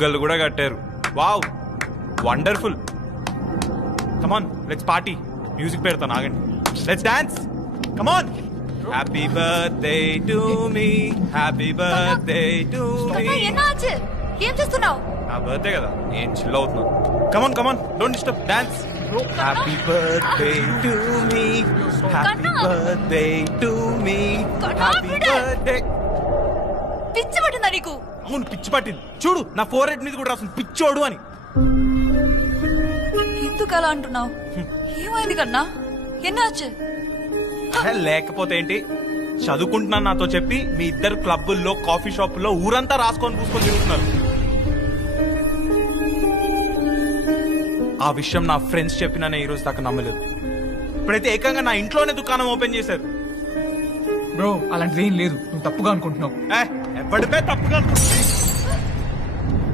బుగ్గలు కూడా కట్టారు. Wow, wonderful. Come on let's party. Music పెడతాను, ఆగండి. Let's dance, come on. Happy birthday to me, happy birthday to me. ఎన్నాச்சு ఏం చేస్తున్నావు? నా బర్త్డే కదా, నేను చిల్ అవుతున్నాను. Come on come on, don't disturb, dance. Happy birthday to me, happy birthday to me, happy birthday. పిచ్చి పట్టిందా నీకు? అవును, పిచ్చి పట్టింది. చూడు, నా ఫోర్ హెడ్ మీద కూడా రాస్తుంది పిచ్చోడు అని. ఎందుకు అలా అంటున్నావు? ఏమైంది కన్నా? ఎన్నాச்சு? లేకపోతే ఏంటి, చదువుకుంటున్నాను నాతో చెప్పి మీ ఇద్దరు క్లబ్బుల్లో కాఫీ షాపుల్లో ఊరంతా రాసుకొని పూసుకొని తిరుగుతున్నారు. ఆ విషయం నా ఫ్రెండ్స్ చెప్పినా ఈ రోజు దాకా నమ్మలేదు. ఇప్పుడైతే ఏకంగా నా ఇంట్లోనే దుకాణం ఓపెన్ చేశారు. బ్రో అలాంటిది ఏం లేదు, నువ్వు తప్పుగా అనుకుంటున్నావు. ఎప్పటిపై తప్పుగా అనుకుంటుంది.